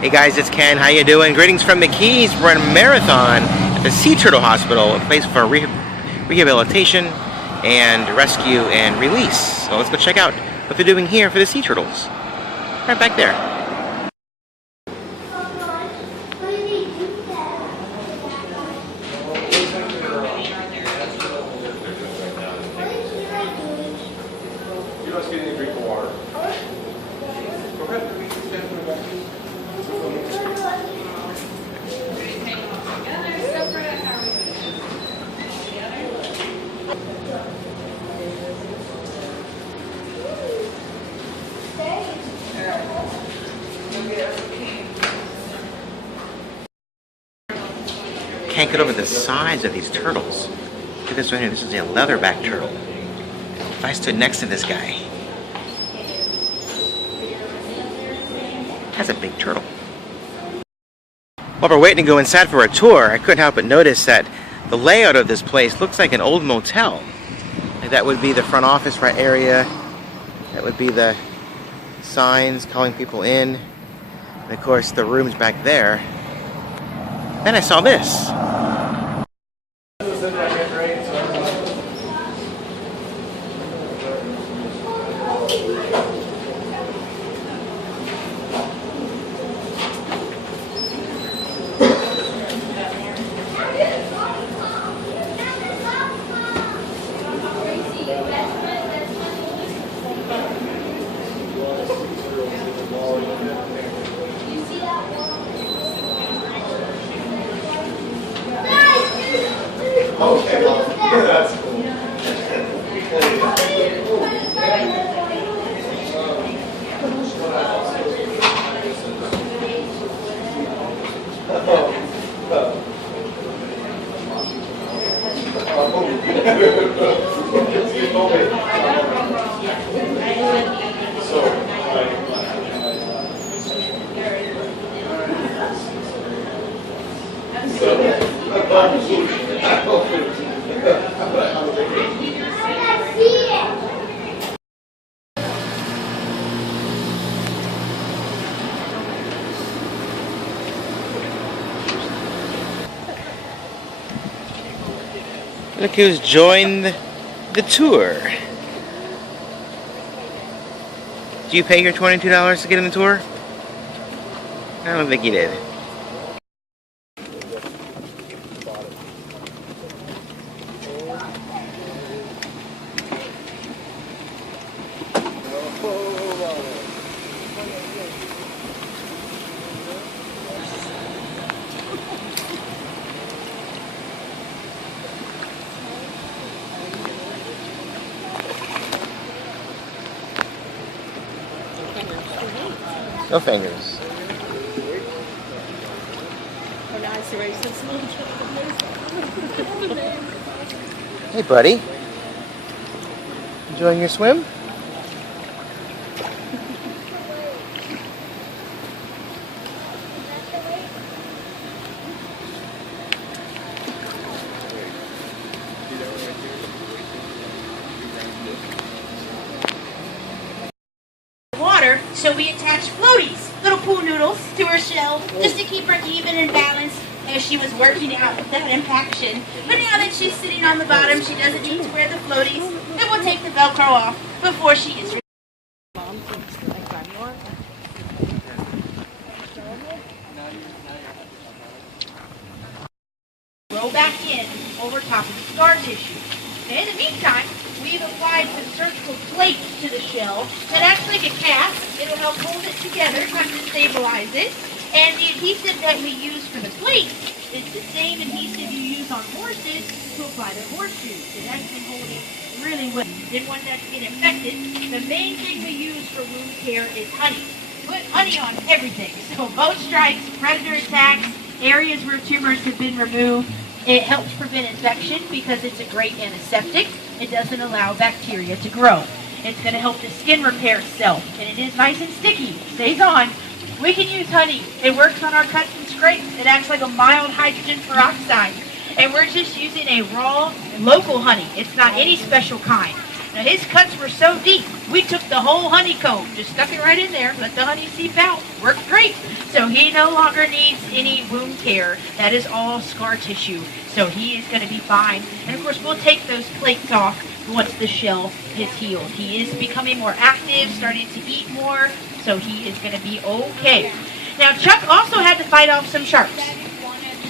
Hey guys, it's Ken. How you doing? Greetings from the Keys. We're in a marathon at the Sea Turtle Hospital, a place for rehabilitation and rescue and release. So let's go check out what they're doing here for the sea turtles. Right back there. Can't get over the size of these turtles. Look at this right here. This is a leatherback turtle. If I stood next to this guy, that's a big turtle. While we're waiting to go inside for a tour, I couldn't help but notice that the layout of this place looks like an old motel. Like that would be the front office right area. That would be the signs calling people in. And of course the rooms back there. Then I saw this. Okay, that's cool. Look who's joined the tour. Do you pay your $22 to get in the tour? I don't think you did. No fingers. Hey, buddy. Enjoying your swim? Water, so we attached floaties, little pool noodles, to her shell just to keep her even and balanced as she was working out with that impaction. But now that she's sitting on the bottom, she doesn't need to wear the floaties, and we'll take the Velcro off before she is roll back in over top of the scar tissue. And in the meantime, we've applied some surgical plates to the shell that acts like a cast. It'll help hold it together, kind of stabilize it. And the adhesive that we use for the plates is the same adhesive you use on horses to apply their horseshoes. It actually holds it really well. Didn't want that to get infected. The main thing we use for wound care is honey. Put honey on everything. So boat strikes, predator attacks, areas where tumors have been removed. It helps prevent infection because it's a great antiseptic. It doesn't allow bacteria to grow. It's going to help the skin repair itself. And it is nice and sticky. Stays on. We can use honey. It works on our cuts and scrapes. It acts like a mild hydrogen peroxide. And we're just using a raw, local honey. It's not any special kind. Now his cuts were so deep, we took the whole honeycomb, just stuck it right in there, let the honey seep out. Worked great. So he no longer needs any wound care. That is all scar tissue. So he is going to be fine. And of course, we'll take those plates off once the shell is healed. He is becoming more active, starting to eat more, so he is going to be okay. Now Chuck also had to fight off some sharks.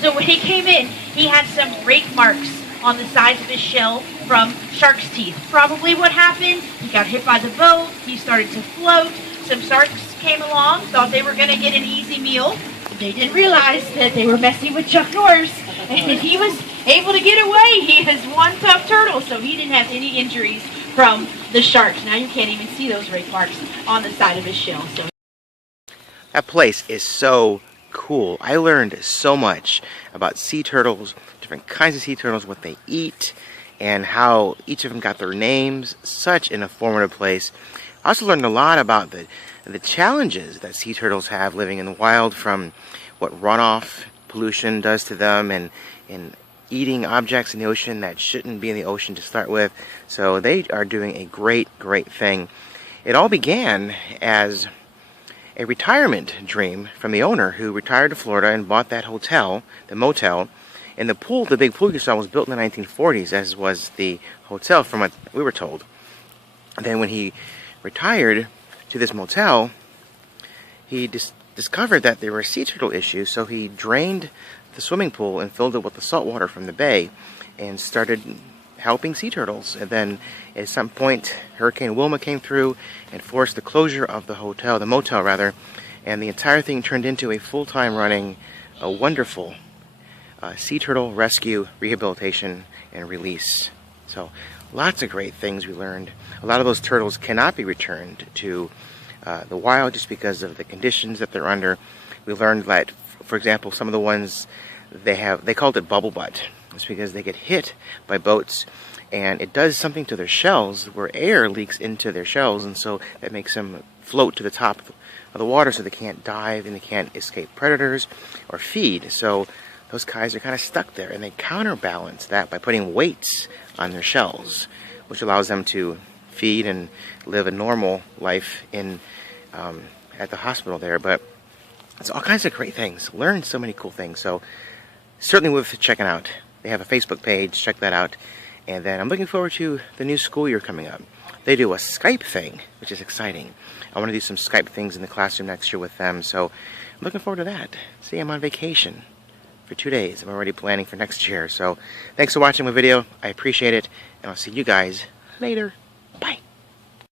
So when he came in, he had some rake marks on the sides of his shell from shark's teeth. Probably what happened, he got hit by the boat, he started to float, some sharks came along, thought they were going to get an easy meal. They didn't realize that they were messing with Chuck Norris, and he was able to get away. He is one tough turtle, so he didn't have any injuries from the sharks. Now you can't even see those rake marks on the side of his shell. So That place is so cool. I learned so much about sea turtles, different kinds of sea turtles, what they eat, and how each of them got their names. Such an informative place. I also learned a lot about the challenges that sea turtles have living in the wild, from what runoff pollution does to them, and eating objects in the ocean that shouldn't be in the ocean to start with. So they are doing a great thing. It all began as a retirement dream from the owner, who retired to Florida and bought that hotel, the motel. And the pool, the big pool you saw, was built in the 1940s, as was the hotel, from what we were told. And then when he retired to this motel, he discovered that there were sea turtle issues, so he drained the swimming pool and filled it with the salt water from the bay and started helping sea turtles. And then at some point, Hurricane Wilma came through and forced the closure of the hotel, the motel rather, and the entire thing turned into a full-time running, a wonderful sea turtle rescue, rehabilitation, and release. So lots of great things we learned. A lot of those turtles cannot be returned to the wild just because of the conditions that they're under. We learned that, for example, some of the ones they called it bubble butt. It's because they get hit by boats and it does something to their shells where air leaks into their shells, and so that makes them float to the top of the water, so they can't dive and they can't escape predators or feed. So those guys are kind of stuck there, and they counterbalance that by putting weights on their shells, which allows them to feed and live a normal life in at the hospital there. But it's all kinds of great things. Learned so many cool things. So certainly worth checking out. They have a Facebook page. Check that out. And then I'm looking forward to the new school year coming up. They do a Skype thing, which is exciting. I want to do some Skype things in the classroom next year with them. So I'm looking forward to that. See, I'm on vacation for 2 days. I'm already planning for next year. So thanks for watching my video. I appreciate it. And I'll see you guys later. Bye.